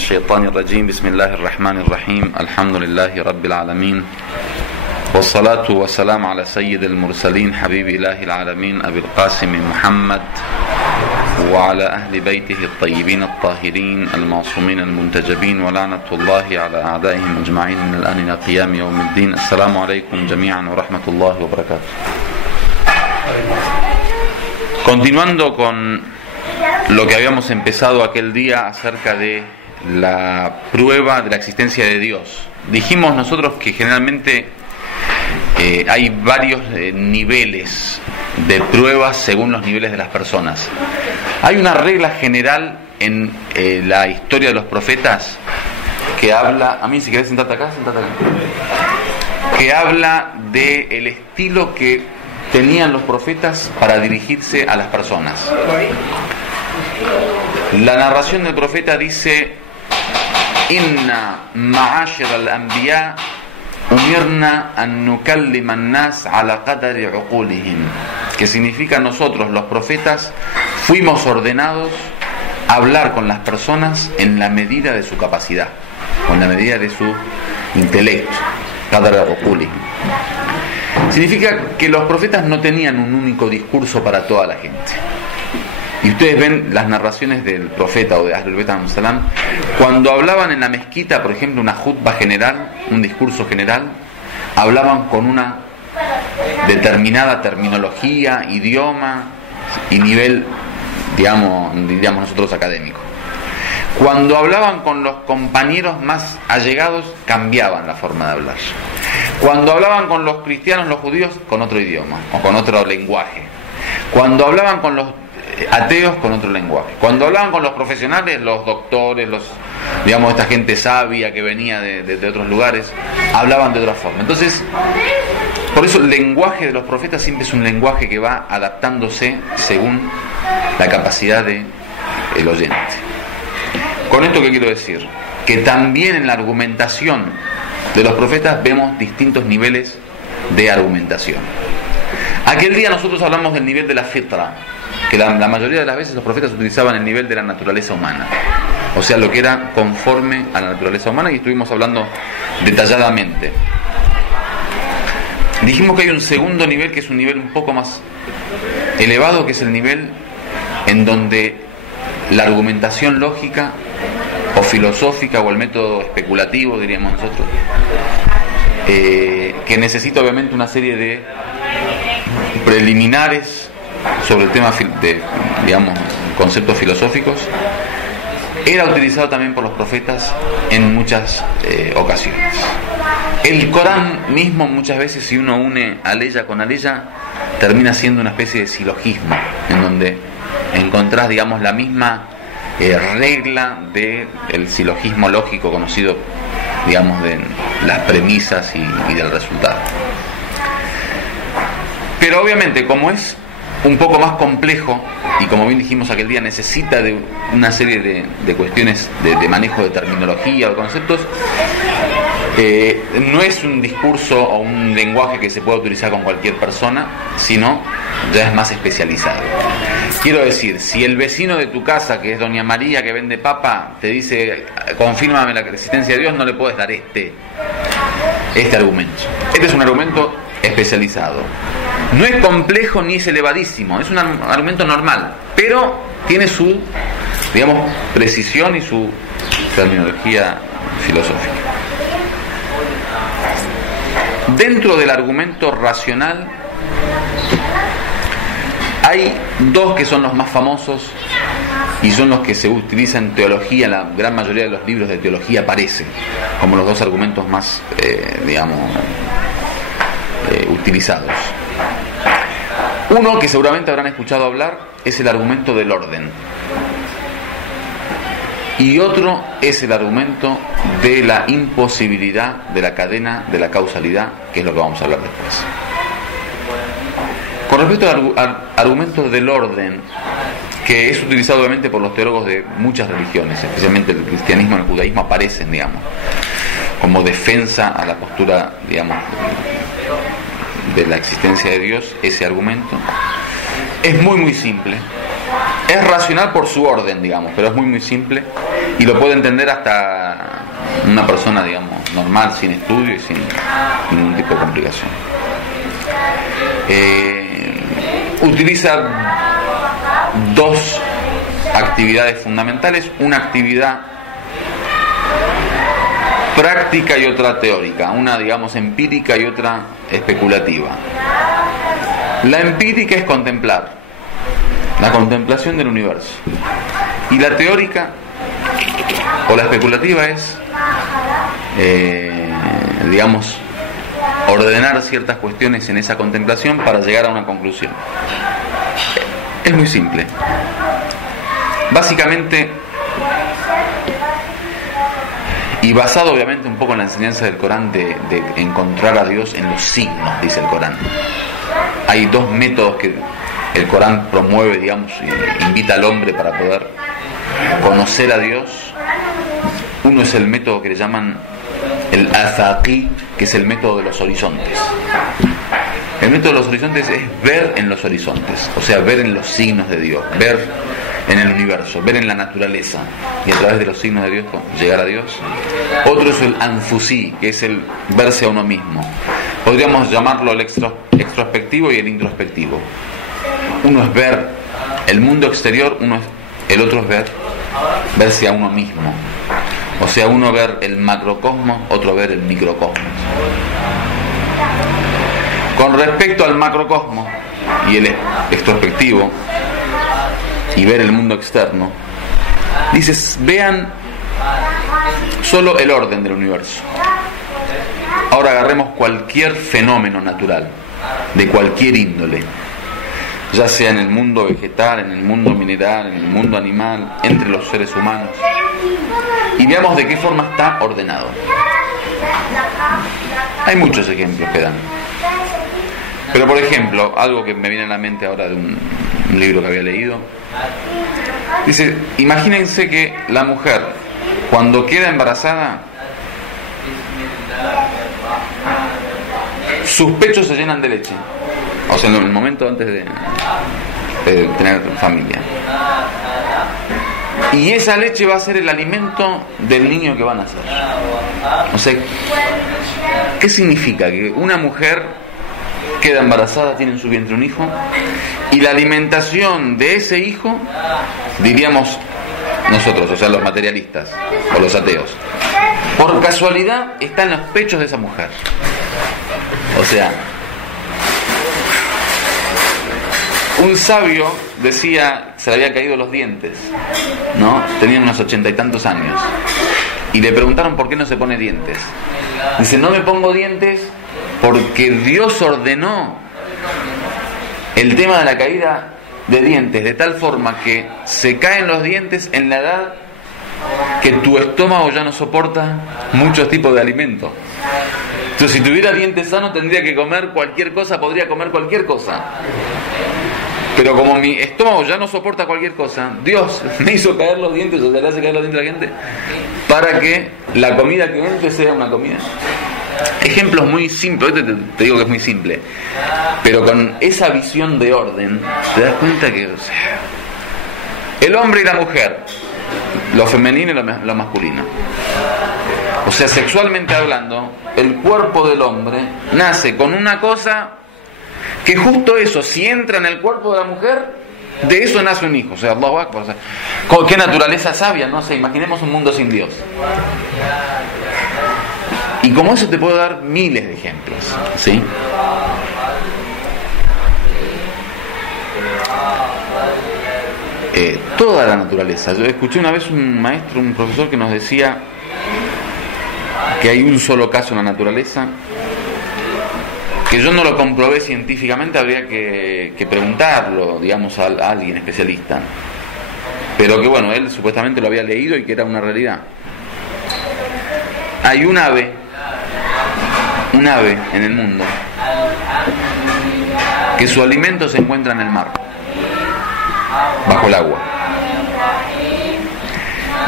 الشيطان الرجيم بسم الله الرحمن الرحيم الحمد لله رب العالمين والصلاة والسلام على سيد المرسلين حبيب إله العالمين أبي القاسم محمد وعلى أهل بيته الطيبين الطاهرين المعصومين المنتجبين ولعنة الله على أعدائهم أجمعين من الآن إلى قيام يوم الدين. السلام عليكم جميعا ورحمة الله وبركاته. Continuando con lo que habíamos empezado aquel día acerca de la prueba de la existencia de Dios. Dijimos nosotros que generalmente hay varios niveles de pruebas según los niveles de las personas. Hay una regla general en la historia de los profetas que habla, a mí si querés sentarte acá, que habla del estilo que tenían los profetas para dirigirse a las personas. La narración del profeta dice: Inna ma'ashir al-anbiya umirna an nukallima an-nas ala qadri uqulihim, que significa nosotros los profetas fuimos ordenados a hablar con las personas en la medida de su capacidad, o en la medida de su intelecto. Qadri uqulihim significa que los profetas no tenían un único discurso para toda la gente. Y ustedes ven las narraciones del profeta o de Ahlul Bayt alayhi salam, cuando hablaban en la mezquita, por ejemplo, una jutba general, un discurso general, hablaban con una determinada terminología, idioma y nivel, diríamos nosotros, académico. Cuando hablaban con los compañeros más allegados, cambiaban la forma de hablar. Cuando hablaban con los cristianos, los judíos, con otro idioma o con otro lenguaje. Cuando hablaban con los ateos, con otro lenguaje. Cuando hablaban con los profesionales, los doctores, esta gente sabia que venía de otros lugares, hablaban de otra forma. Entonces, por eso el lenguaje de los profetas siempre es un lenguaje que va adaptándose según la capacidad del oyente. Con esto, ¿qué quiero decir? Que también en la argumentación de los profetas vemos distintos niveles de argumentación. Aquel día nosotros hablamos del nivel de la fitra, que la mayoría de las veces los profetas utilizaban el nivel de la naturaleza humana, o sea, lo que era conforme a la naturaleza humana, y estuvimos hablando detalladamente. Dijimos que hay un segundo nivel, que es un nivel un poco más elevado, que es el nivel en donde la argumentación lógica o filosófica o el método especulativo, diríamos nosotros, que necesita obviamente una serie de preliminares sobre el tema de, conceptos filosóficos, era utilizado también por los profetas en muchas ocasiones. El Corán mismo, muchas veces, si uno une aleya con aleya, termina siendo una especie de silogismo, en donde encontrás, la misma regla del silogismo lógico conocido, de las premisas y del resultado. Pero obviamente, como es un poco más complejo, y como bien dijimos aquel día, necesita de una serie de cuestiones de manejo de terminología o de conceptos, no es un discurso o un lenguaje que se pueda utilizar con cualquier persona, sino ya es más especializado. Quiero decir, si el vecino de tu casa, que es doña María que vende papa, te dice confírmame la existencia de Dios, no le puedes dar este argumento. Este es un argumento especializado. No es complejo ni es elevadísimo, es un argumento normal, pero tiene su, precisión y su terminología filosófica. Dentro del argumento racional hay dos que son los más famosos y son los que se utilizan en teología. La gran mayoría de los libros de teología aparecen como los dos argumentos más utilizados. Uno que seguramente habrán escuchado hablar es el argumento del orden, y otro es el argumento de la imposibilidad de la cadena de la causalidad, que es lo que vamos a hablar después. Con respecto al argumento del orden, que es utilizado obviamente por los teólogos de muchas religiones, especialmente el cristianismo y el judaísmo aparecen, como defensa a la postura, de la existencia de Dios. Ese argumento es muy muy simple. Es racional por su orden, digamos, pero es muy muy simple y lo puede entender hasta una persona, digamos, normal, sin estudio y sin ningún tipo de complicación. Utiliza dos actividades fundamentales, una actividad práctica y otra teórica, una, digamos, empírica y otra especulativa. La empírica es contemplar, la contemplación del universo, y la teórica o la especulativa es, digamos, ordenar ciertas cuestiones en esa contemplación para llegar a una conclusión. Es muy simple. Básicamente, y basado obviamente un poco en la enseñanza del Corán de encontrar a Dios en los signos, dice el Corán. Hay dos métodos que el Corán promueve, digamos, e invita al hombre para poder conocer a Dios. Uno es el método que le llaman el afaqi, que es el método de los horizontes. El método de los horizontes es ver en los horizontes, o sea, ver en los signos de Dios, ver en el universo, ver en la naturaleza, y a través de los signos de Dios llegar a Dios. Otro es el anfusí, que es el verse a uno mismo. Podríamos llamarlo el extrospectivo y el introspectivo. Uno es ver el mundo exterior, el otro es verse a uno mismo. O sea, uno ver el macrocosmos, otro ver el microcosmos. Con respecto al macrocosmos y el extrospectivo y ver el mundo externo, dices, vean solo el orden del universo. Ahora agarremos cualquier fenómeno natural, de cualquier índole, ya sea en el mundo vegetal, en el mundo mineral, en el mundo animal, entre los seres humanos, y veamos de qué forma está ordenado. Hay muchos ejemplos que dan. Pero por ejemplo, algo que me viene a la mente ahora de un libro que había leído, dice, imagínense que la mujer, cuando queda embarazada, sus pechos se llenan de leche. O sea, en el momento antes de tener familia. Y esa leche va a ser el alimento del niño que va a nacer. O sea, ¿qué significa? Que una mujer queda embarazada, tiene en su vientre un hijo, y la alimentación de ese hijo, diríamos nosotros, o sea, los materialistas o los ateos, por casualidad está en los pechos de esa mujer. O sea, un sabio decía, se le había caído los dientes, ¿no? Tenía unos 80 y tantos años. Y le preguntaron por qué no se pone dientes. Dice, no me pongo dientes porque Dios ordenó el tema de la caída de dientes de tal forma que se caen los dientes en la edad que tu estómago ya no soporta muchos tipos de alimentos. Entonces, si tuviera dientes sanos, tendría que comer cualquier cosa, podría comer cualquier cosa. Pero como mi estómago ya no soporta cualquier cosa, Dios me hizo caer los dientes, o sea, le hace caer los dientes a la gente, para que la comida que entre sea una comida. Ejemplos muy simples, te digo que es muy simple, pero con esa visión de orden, te das cuenta que, o sea, el hombre y la mujer, lo femenino y lo masculino. O sea, sexualmente hablando, el cuerpo del hombre nace con una cosa que justo eso, si entra en el cuerpo de la mujer, de eso nace un hijo. O sea, Allahu Akbar, o sea, qué naturaleza sabia, ¿no? O sea, imaginemos un mundo sin Dios. Y como eso te puedo dar miles de ejemplos, ¿sí? Toda la naturaleza. Yo escuché una vez un maestro, un profesor que nos decía que hay un solo caso en la naturaleza, que yo no lo comprobé científicamente, habría que preguntarlo, digamos, a alguien especialista, pero que bueno, él supuestamente lo había leído y que era una realidad. Hay un ave en el mundo que su alimento se encuentra en el mar, bajo el agua,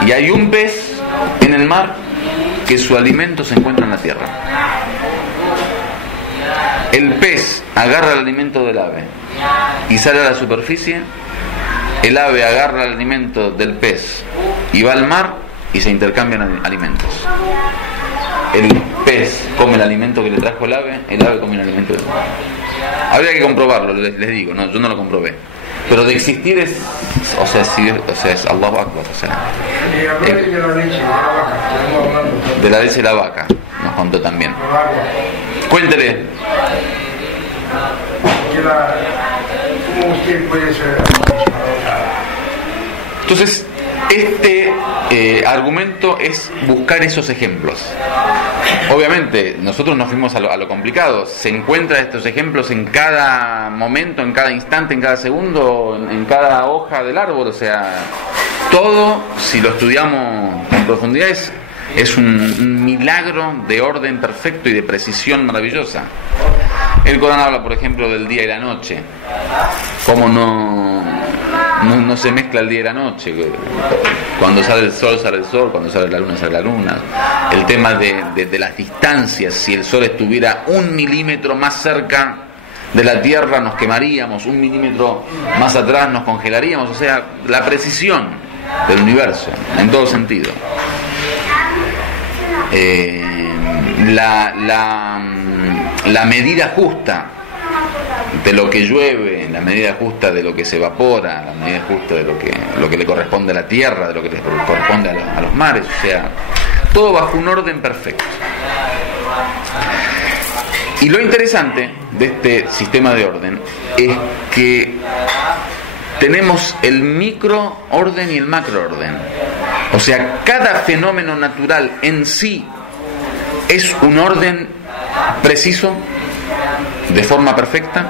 y hay un pez en el mar que su alimento se encuentra en la tierra. El pez agarra el alimento del ave y sale a la superficie el ave agarra el alimento del pez y va al mar y se intercambian alimentos. El pez come el alimento que le trajo el ave come el alimento del mar. Habría que comprobarlo, les digo, no, yo no lo comprobé. Pero de existir es, es Allahu Akbar, de la leche de la vaca, nos contó también. Cuéntele. ¿Cómo usted puede ser? Entonces, este argumento es buscar esos ejemplos. Obviamente, nosotros nos fuimos a lo complicado. Se encuentran estos ejemplos en cada momento, en cada instante, en cada segundo, en cada hoja del árbol. O sea, todo, si lo estudiamos en profundidad, es un milagro de orden perfecto y de precisión maravillosa. El Corán habla, por ejemplo, del día y la noche. Cómo no se mezcla el día y la noche. Cuando sale el sol, cuando sale la luna, sale la luna. El tema de las distancias. Si el sol estuviera 1 milímetro más cerca de la Tierra, nos quemaríamos. 1 milímetro más atrás, nos congelaríamos. O sea, la precisión del universo, en todo sentido. La medida justa de lo que llueve, la medida justa de lo que se evapora, la medida justa de lo que le corresponde a la tierra, de lo que le corresponde a los mares, o sea, todo bajo un orden perfecto. Y lo interesante de este sistema de orden es que tenemos el microorden y el macroorden. O sea, cada fenómeno natural en sí es un orden preciso, de forma perfecta.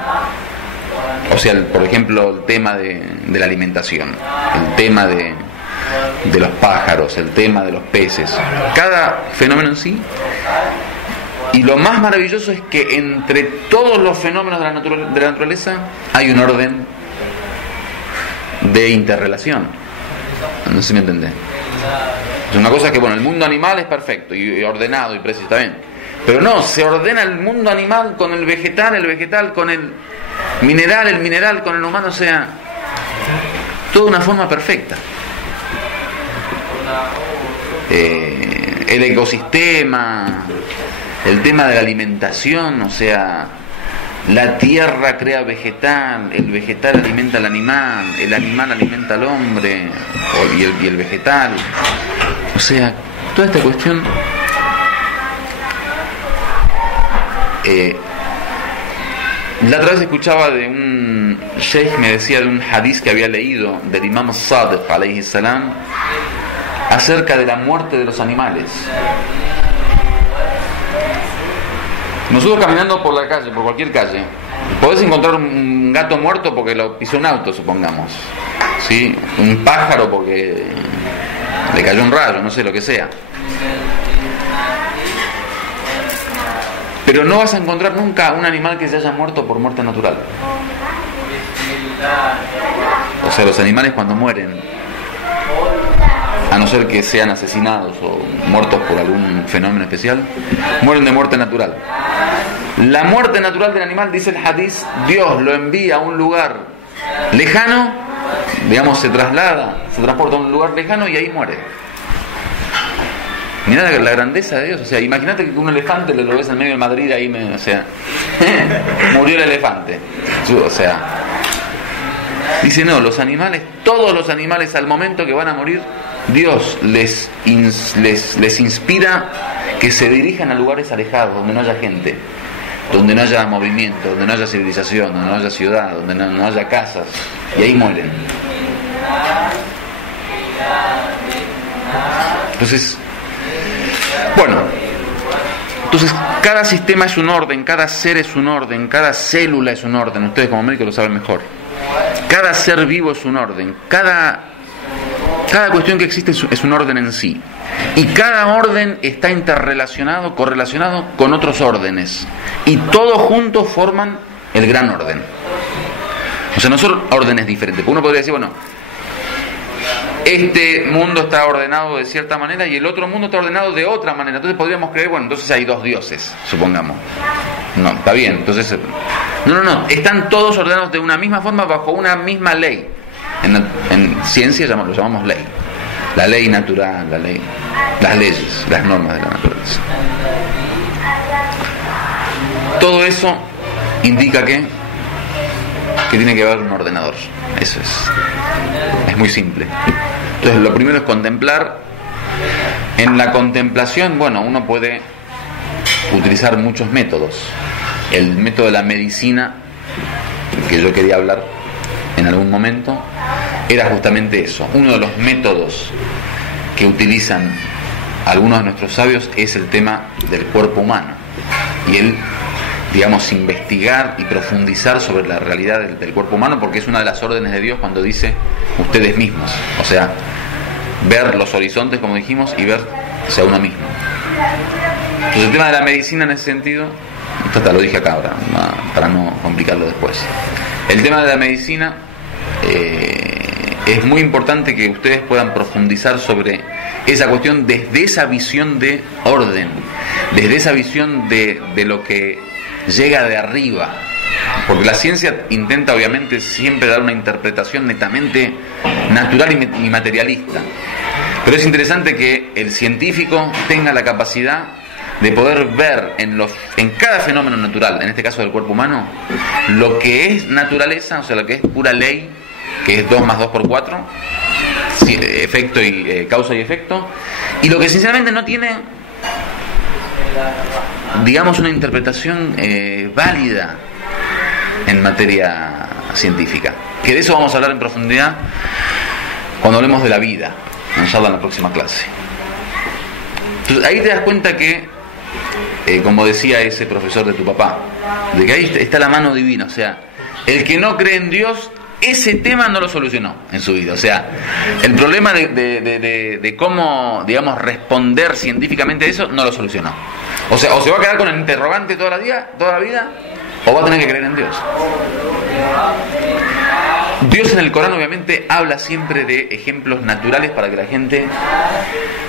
O sea, por ejemplo, el tema de la alimentación, el tema de los pájaros, el tema de los peces, cada fenómeno en sí. Y lo más maravilloso es que entre todos los fenómenos de la naturaleza hay un orden de interrelación. No sé si me entendés. Es una cosa que, bueno, el mundo animal es perfecto y ordenado y preciso, está bien. Pero no, se ordena el mundo animal con el vegetal con el mineral con el humano, o sea, toda una forma perfecta. El ecosistema, el tema de la alimentación, o sea, la tierra crea vegetal, el vegetal alimenta al animal, el animal alimenta al hombre y el vegetal. O sea, toda esta cuestión la otra vez escuchaba de un sheikh, me decía de un hadith que había leído del Imam Sadiq alayhi salam acerca de la muerte de los animales. Nosotros caminando por la calle, por cualquier calle, podés encontrar un gato muerto porque lo pisó un auto, supongamos, ¿sí? Un pájaro porque le cayó un rayo, no sé, lo que sea. Pero no vas a encontrar nunca un animal que se haya muerto por muerte natural. O sea, los animales cuando mueren, a no ser que sean asesinados o muertos por algún fenómeno especial, mueren de muerte natural. La muerte natural del animal, dice el hadith, Dios lo envía a un lugar lejano, digamos, se transporta a un lugar lejano y ahí muere. Mirá la grandeza de Dios, o sea, imagínate que un elefante lo ves en medio de Madrid, ahí o sea, murió el elefante. O sea, dice no, los animales, todos los animales al momento que van a morir, Dios les inspira que se dirijan a lugares alejados, donde no haya gente, donde no haya movimiento, donde no haya civilización, donde no haya ciudad, donde no haya casas, y ahí mueren. Entonces, bueno, cada sistema es un orden, cada ser es un orden, cada célula es un orden. Ustedes como médicos lo saben mejor. Cada ser vivo es un orden, cada cuestión que existe es un orden en sí. Y cada orden está interrelacionado, correlacionado con otros órdenes. Y todos juntos forman el gran orden. O sea, no son órdenes diferentes. Uno podría decir, bueno, este mundo está ordenado de cierta manera y el otro mundo está ordenado de otra manera. Entonces podríamos creer, bueno, entonces hay 2 dioses, supongamos. No, está bien. Entonces, no. Están todos ordenados de una misma forma, bajo una misma ley. En ciencia lo llamamos ley. La ley natural, las leyes, las normas de la naturaleza. Todo eso indica que tiene que haber un ordenador. Eso es muy simple. Entonces lo primero es contemplar. En la contemplación, bueno, uno puede utilizar muchos métodos. El método de la medicina, que yo quería hablar en algún momento, era justamente eso. Uno de los métodos que utilizan algunos de nuestros sabios es el tema del cuerpo humano. Y él, digamos, investigar y profundizar sobre la realidad del cuerpo humano, porque es una de las órdenes de Dios cuando dice ustedes mismos. O sea, ver los horizontes, como dijimos, y verse a uno mismo. Entonces el tema de la medicina en ese sentido, esto te lo dije acá ahora, para no complicarlo después. El tema de la medicina, es muy importante que ustedes puedan profundizar sobre esa cuestión desde esa visión de orden, desde esa visión de lo que llega de arriba, porque la ciencia intenta obviamente siempre dar una interpretación netamente natural y materialista, pero es interesante que el científico tenga la capacidad de poder ver en cada fenómeno natural, en este caso del cuerpo humano, lo que es naturaleza, o sea, lo que es pura ley, que es 2 más 2 por 4, efecto y causa y efecto, y lo que sinceramente no tiene, digamos, una interpretación válida en materia científica, que de eso vamos a hablar en profundidad cuando hablemos de la vida, en la próxima clase. Entonces ahí te das cuenta que, como decía ese profesor de tu papá, de que ahí está la mano divina. O sea, el que no cree en Dios, ese tema no lo solucionó en su vida. O sea, el problema de cómo, digamos, responder científicamente a eso, no lo solucionó. O sea, o se va a quedar con el interrogante toda la vida, o va a tener que creer en Dios. Dios en el Corán obviamente habla siempre de ejemplos naturales para que la gente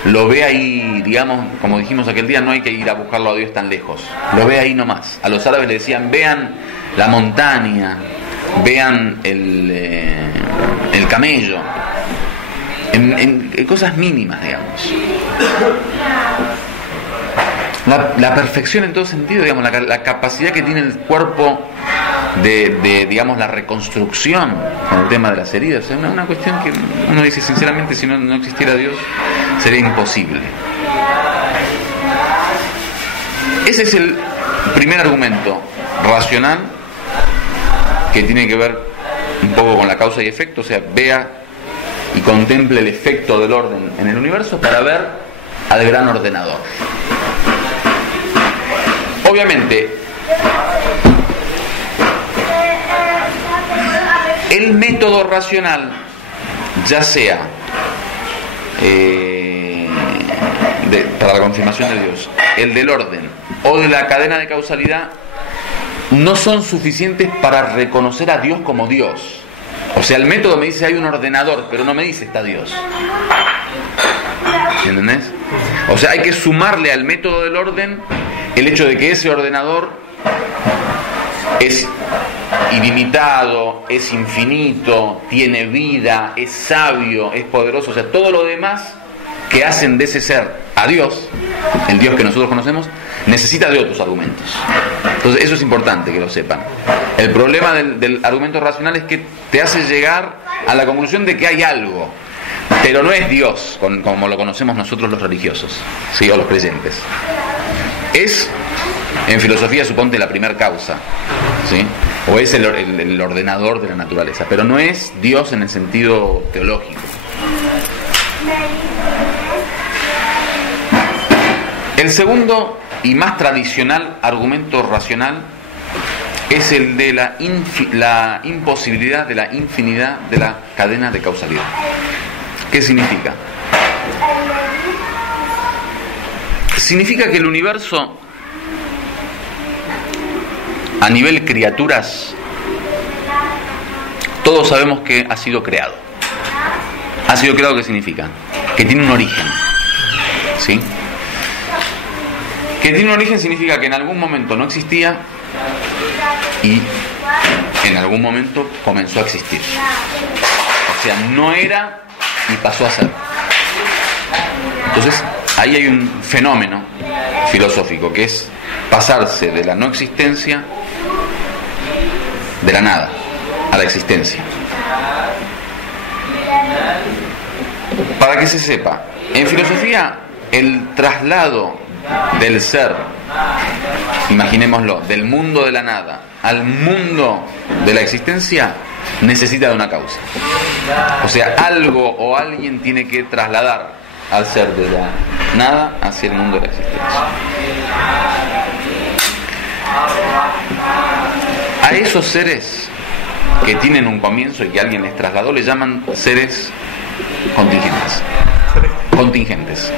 lo vea ahí, digamos, como dijimos aquel día, no hay que ir a buscarlo a Dios tan lejos, lo ve ahí nomás. A los árabes le decían, vean la montaña, vean el camello, en cosas mínimas, digamos. La perfección en todo sentido, digamos, la capacidad que tiene el cuerpo de digamos, la reconstrucción con el tema de las heridas. Es una cuestión que uno dice, sinceramente, si no existiera Dios, sería imposible. Ese es el primer argumento racional, que tiene que ver un poco con la causa y efecto. O sea, vea y contemple el efecto del orden en el universo para ver al gran ordenador. Obviamente, el método racional, ya sea para la confirmación de Dios, el del orden o de la cadena de causalidad, no son suficientes para reconocer a Dios como Dios. O sea, el método me dice hay un ordenador, pero no me dice está Dios. ¿Entendés? O sea, hay que sumarle al método del orden el hecho de que ese ordenador es ilimitado, es infinito, tiene vida, es sabio, es poderoso. O sea, todo lo demás que hacen de ese ser a Dios, el Dios que nosotros conocemos, necesita de otros argumentos. Entonces eso es importante que lo sepan. El problema del argumento racional es que te hace llegar a la conclusión de que hay algo, pero no es Dios como lo conocemos nosotros los religiosos, ¿sí? O los creyentes. Es, en filosofía, suponte la primer causa, ¿sí? O es el ordenador de la naturaleza, pero no es Dios en el sentido teológico. El segundo y más tradicional argumento racional es el de la imposibilidad de la infinidad de la cadena de causalidad. ¿Qué significa? Significa que el universo, a nivel criaturas, todos sabemos que ha sido creado. ¿Ha sido creado qué significa? Que tiene un origen, ¿sí? Que tiene un origen significa que en algún momento no existía y en algún momento comenzó a existir. O sea, no era y pasó a ser. Entonces, ahí hay un fenómeno filosófico que es pasarse de la no existencia, de la nada, a la existencia. Para que se sepa, en filosofía el traslado del ser, imaginémoslo, del mundo de la nada al mundo de la existencia necesita de una causa. O sea, algo o alguien tiene que trasladar al ser de la nada hacia el mundo de la existencia. A esos seres que tienen un comienzo y que alguien les trasladó le llaman seres contingentes. Contingentes.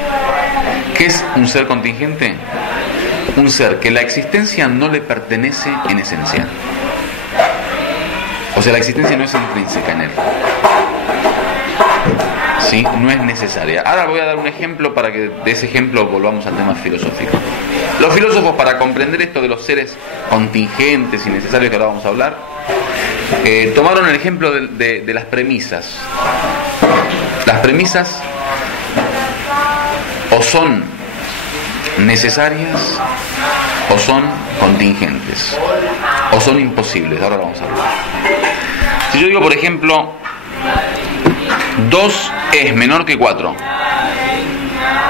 ¿Qué es un ser contingente? Un ser que la existencia no le pertenece en esencia. O sea, la existencia no es intrínseca en él. ¿Sí? No es necesaria. Ahora voy a dar un ejemplo para que de ese ejemplo volvamos al tema filosófico. Los filósofos, para comprender esto de los seres contingentes y necesarios que ahora vamos a hablar, tomaron el ejemplo de las premisas. Las premisas o son necesarias o son contingentes o son imposibles. Ahora vamos a hablar. Si yo digo, por ejemplo, 2 es menor que 4.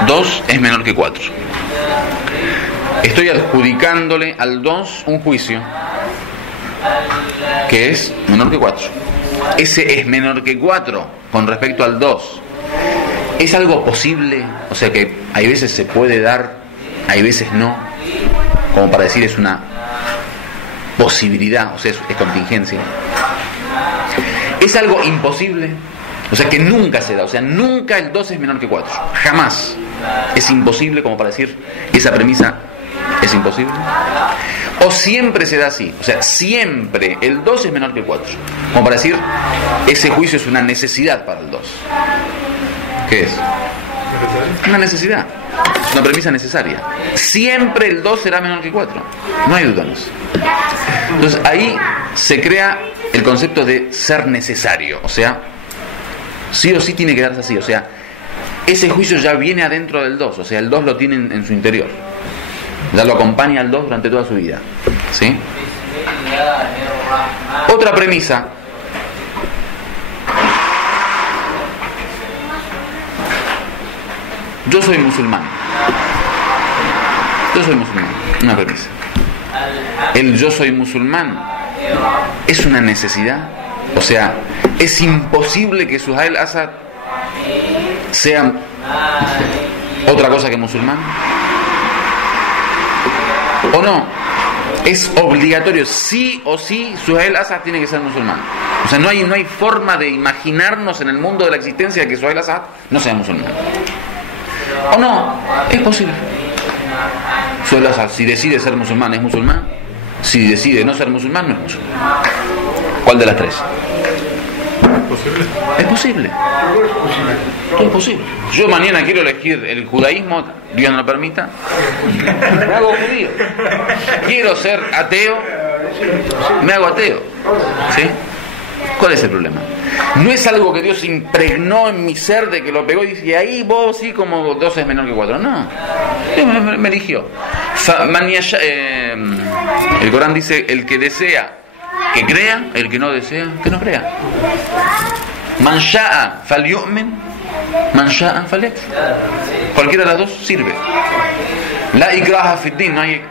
2 es menor que 4. Estoy adjudicándole al 2 un juicio que es menor que 4. Ese es menor que 4 con respecto al 2. ¿Es algo posible? O sea que hay veces se puede dar, hay veces no. Como para decir, es una posibilidad, o sea, es contingencia. ¿Es algo imposible? O sea que nunca se da, o sea, nunca el 2 es menor que 4. Jamás. Es imposible, como para decir, esa premisa es imposible. O siempre se da así, o sea, siempre el 2 es menor que 4. Como para decir, ese juicio es una necesidad para el 2. ¿Qué es? Una necesidad. Es una premisa necesaria. Siempre el 2 será menor que 4. No hay dudas. Entonces ahí se crea el concepto de ser necesario. O sea, sí o sí tiene que darse así. O sea, ese juicio ya viene adentro del 2. O sea, el 2 lo tiene en su interior. Ya lo acompaña al 2 durante toda su vida. ¿Sí? Otra premisa. Yo soy musulmán. Yo soy musulmán. Una premisa. El yo soy musulmán es una necesidad. O sea, es imposible que Suhail Asad sea otra cosa que musulmán. ¿O no? Es obligatorio. Sí o sí, Suhail Asad tiene que ser musulmán. O sea, no hay forma de imaginarnos en el mundo de la existencia de que Suhail Asad no sea musulmán. ¿O no? Es posible. Suhail Asad, si decide ser musulmán, es musulmán. Si decide no ser musulmán, no es musulmán. ¿Cuál de las tres? Es posible. Todo es posible. Yo mañana quiero elegir el judaísmo, Dios no lo permita, me hago judío. Quiero ser ateo, me hago ateo. ¿Sí? ¿Cuál es el problema? No es algo que Dios impregnó en mi ser de que lo pegó y dice, ahí vos sí como 2 es menor que 4. No. Dios me eligió. El Corán dice, el que desea que crea, el que no desea que no crea. Man sha'a falyu'min, man sha'a falyakfur. Cualquiera de las dos sirve. La ikraha fid din, no hay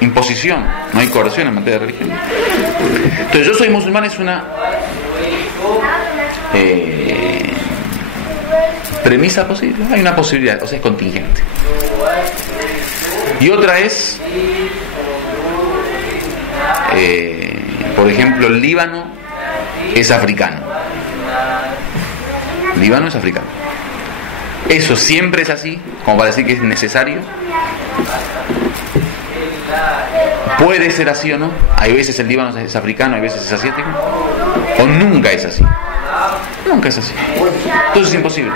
imposición, no hay coerción en materia de religión. Entonces, yo soy musulmán es una premisa posible. Hay una posibilidad, o sea, es contingente. Y otra es, por ejemplo, el Líbano es africano. Líbano es africano. Eso siempre es así, como para decir que es necesario. Puede ser así o no. Hay veces el Líbano es africano, hay veces es asiático. O nunca es así. Nunca es así. Entonces es imposible.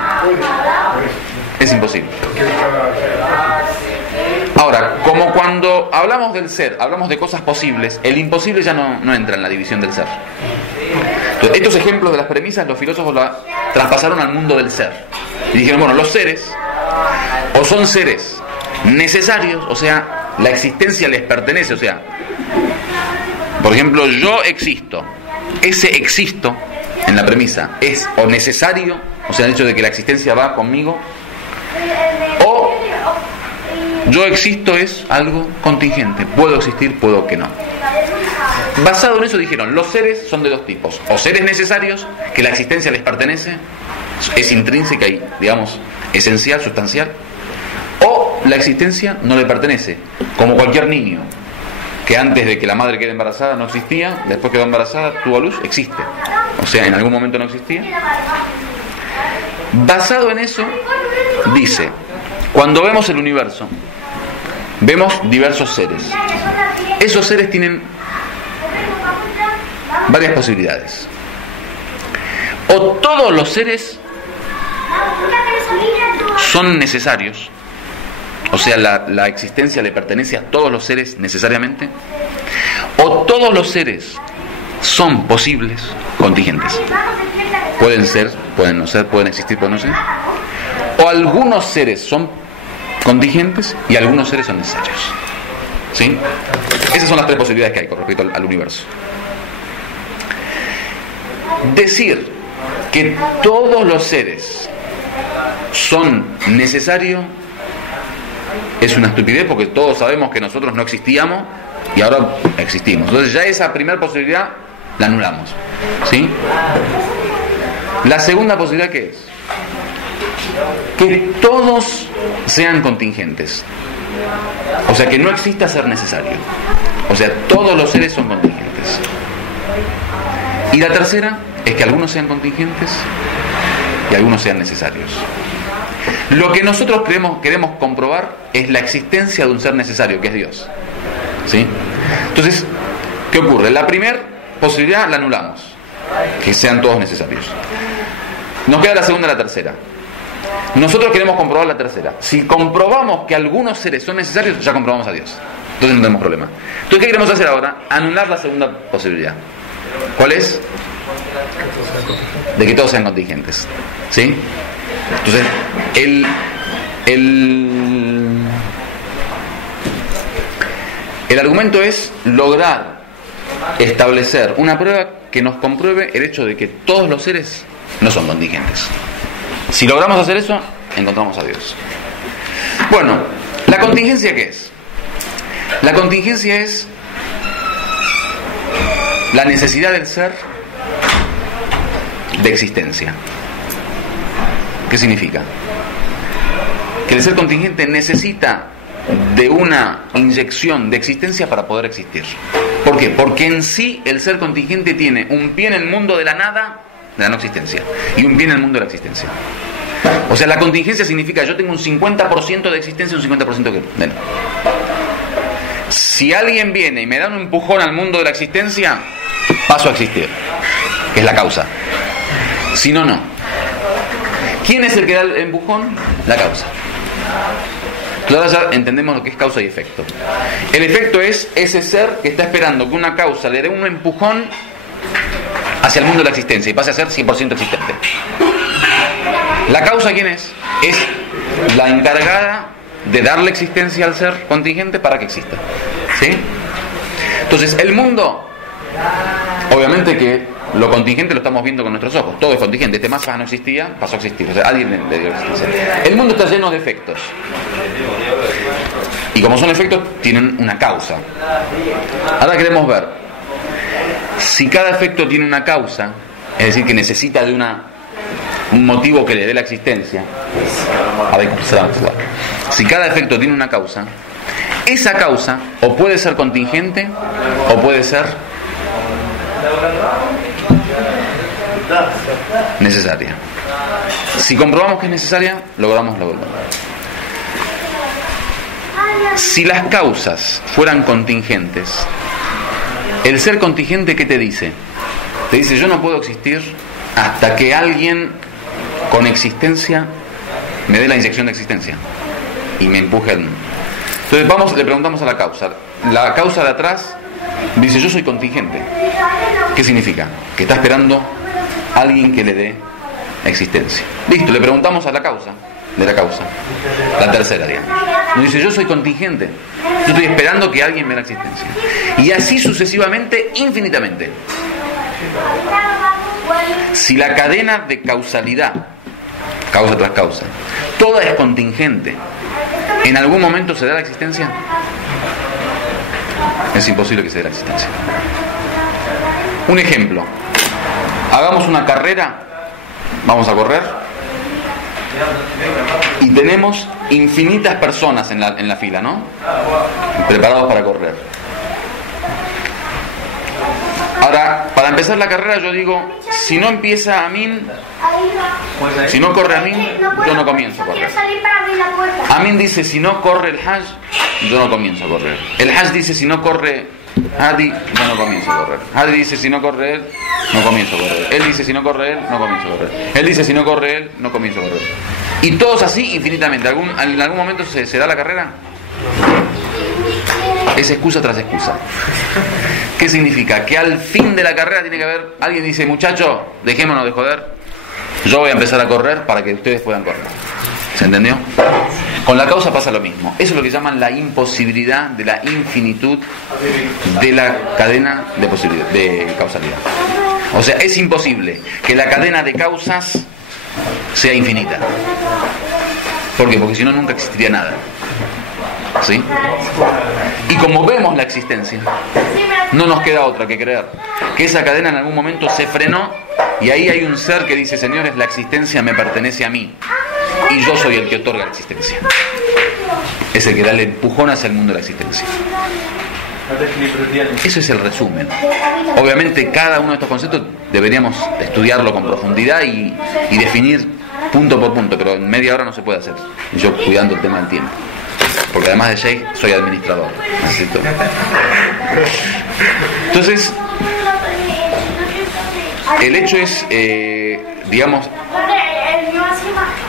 Es imposible. Ahora, como cuando hablamos del ser, hablamos de cosas posibles, el imposible ya no entra en la división del ser. Entonces, estos ejemplos de las premisas, los filósofos traspasaron al mundo del ser. Y dijeron, bueno, los seres o son seres necesarios, o sea, la existencia les pertenece, o sea, por ejemplo, yo existo. Ese existo, en la premisa, es o necesario, o sea, el hecho de que la existencia va conmigo, o yo existo es algo contingente. Puedo existir, puedo que no. Basado en eso dijeron, los seres son de dos tipos. O seres necesarios, que la existencia les pertenece, es intrínseca y, digamos, esencial, sustancial. O la existencia no le pertenece, como cualquier niño, que antes de que la madre quede embarazada no existía, después quedó embarazada, tuvo a luz, existe. O sea, en algún momento no existía. Basado en eso, dice, cuando vemos el universo, vemos diversos seres. Esos seres tienen varias posibilidades. O todos los seres son necesarios, o sea, la existencia le pertenece a todos los seres necesariamente, o todos los seres son posibles, contingentes. Pueden ser, pueden no ser, pueden existir, pueden no ser. O algunos seres son contingentes y algunos seres son necesarios. ¿Sí? Esas son las tres posibilidades que hay con respecto al universo. Decir que todos los seres son necesarios es una estupidez, porque todos sabemos que nosotros no existíamos y ahora existimos. Entonces ya esa primera posibilidad la anulamos. ¿Sí? La segunda posibilidad, ¿qué es? Que todos sean contingentes. O sea, que no exista ser necesario. O sea, todos los seres son contingentes. Y la tercera es que algunos sean contingentes y algunos sean necesarios. Lo que nosotros queremos comprobar es la existencia de un ser necesario, que es Dios. ¿Sí? Entonces, ¿qué ocurre? La primera posibilidad la anulamos, que sean todos necesarios. Nos queda la segunda y la tercera. Nosotros queremos comprobar la tercera. Si comprobamos que algunos seres son necesarios, ya comprobamos a Dios. Entonces no tenemos problema. Entonces, ¿qué queremos hacer ahora? Anular la segunda posibilidad. ¿Cuál es? De que todos sean contingentes. ¿Sí? Entonces, el argumento es lograr establecer una prueba que nos compruebe el hecho de que todos los seres no son contingentes. Si logramos hacer eso, encontramos a Dios. Bueno, ¿la contingencia qué es? La contingencia es la necesidad del ser de existencia. ¿Qué significa? Que el ser contingente necesita de una inyección de existencia para poder existir. ¿Por qué? Porque en sí el ser contingente tiene un pie en el mundo de la nada, de la no existencia, y un pie en el mundo de la existencia. O sea, la contingencia significa yo tengo un 50% de existencia y un 50% que no. Si alguien viene y me da un empujón al mundo de la existencia, paso a existir, que es la causa. Si no, no. ¿Quién es el que da el empujón? La causa. Entonces ahora ya entendemos lo que es causa y efecto. El efecto es ese ser que está esperando que una causa le dé un empujón hacia el mundo de la existencia y pase a ser 100% existente. ¿La causa quién es? Es la encargada de darle existencia al ser contingente para que exista. ¿Sí? Entonces el mundo, obviamente que lo contingente lo estamos viendo con nuestros ojos, todo es contingente. Este masa no existía, pasó a existir, o sea, alguien le dio existencia. El mundo está lleno de efectos, y como son efectos, tienen una causa. Ahora queremos ver si cada efecto tiene una causa, es decir, que necesita de un motivo que le dé la existencia. A ver, si cada efecto tiene una causa, esa causa o puede ser contingente o puede ser necesaria. Si comprobamos que es necesaria, logramos la voluntad. Si las causas fueran contingentes, el ser contingente, ¿qué te dice? Te dice, yo no puedo existir hasta que alguien con existencia me dé la inyección de existencia y me empuje al mundo. Entonces le preguntamos a la causa. La causa de atrás dice, yo soy contingente. ¿Qué significa? Que está esperando a alguien que le dé existencia. Listo, le preguntamos a la causa, la tercera, digamos. Nos dice, yo soy contingente, yo estoy esperando que alguien me dé la existencia. Y así sucesivamente, infinitamente. Si la cadena de causalidad, causa tras causa, toda es contingente, ¿en algún momento se da la existencia? Es imposible que se dé la existencia. Un ejemplo. Hagamos una carrera, vamos a correr, y tenemos infinitas personas en la fila, ¿no? Preparados para correr. Ahora, para empezar la carrera yo digo, si no empieza Amin, si no corre Amin, yo no comienzo a correr. Amin dice, si no corre el Hajj, yo no comienzo a correr. El Hajj dice, si no corre Hadi, yo no comienzo a correr. Hadi dice, si no corre él, no comienzo a correr. Él dice, si no corre él, no comienzo a correr. Él dice, si no corre él, no comienzo a correr. Y todos así infinitamente. ¿En algún momento se da la carrera? Es excusa tras excusa. ¿Qué significa? Que al fin de la carrera tiene que haber... Alguien dice, muchachos, dejémonos de joder, yo voy a empezar a correr para que ustedes puedan correr. ¿Se entendió? Con la causa pasa lo mismo. Eso es lo que llaman la imposibilidad de la infinitud de la cadena de causalidad. O sea, es imposible que la cadena de causas sea infinita. ¿Por qué? Porque si no, nunca existiría nada. ¿Sí? Y como vemos la existencia, no nos queda otra que creer que esa cadena en algún momento se frenó y ahí hay un ser que dice, señores, la existencia me pertenece a mí y yo soy el que otorga la existencia. Es el que da el empujón hacia el mundo de la existencia. Eso es el resumen. Obviamente cada uno de estos conceptos deberíamos estudiarlo con profundidad y definir punto por punto, pero en media hora no se puede hacer, yo cuidando el tema del tiempo, porque además de Sheikh soy administrador, ¿necesito? Entonces el hecho es digamos,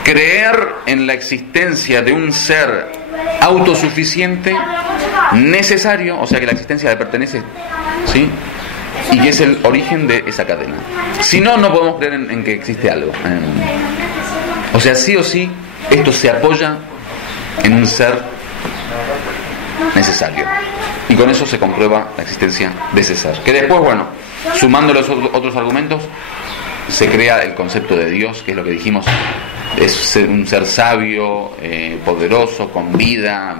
creer en la existencia de un ser autosuficiente, necesario, o sea que la existencia le pertenece, ¿sí? Y que es el origen de esa cadena. Si no, no podemos creer en que existe algo. O sea, sí o sí, esto se apoya en un ser necesario. Y con eso se comprueba la existencia de ese ser. Que después, bueno, sumando los otros argumentos, se crea el concepto de Dios, que es lo que dijimos, es un ser sabio, poderoso, con vida,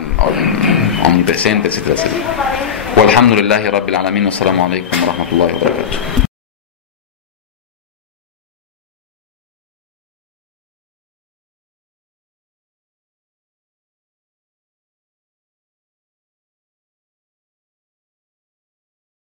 omnipresente, etcétera, etcétera. Walhamdulillahi Rabbil Alamin, wassalamu alaikum wa rahmatullahi wa barakatuh.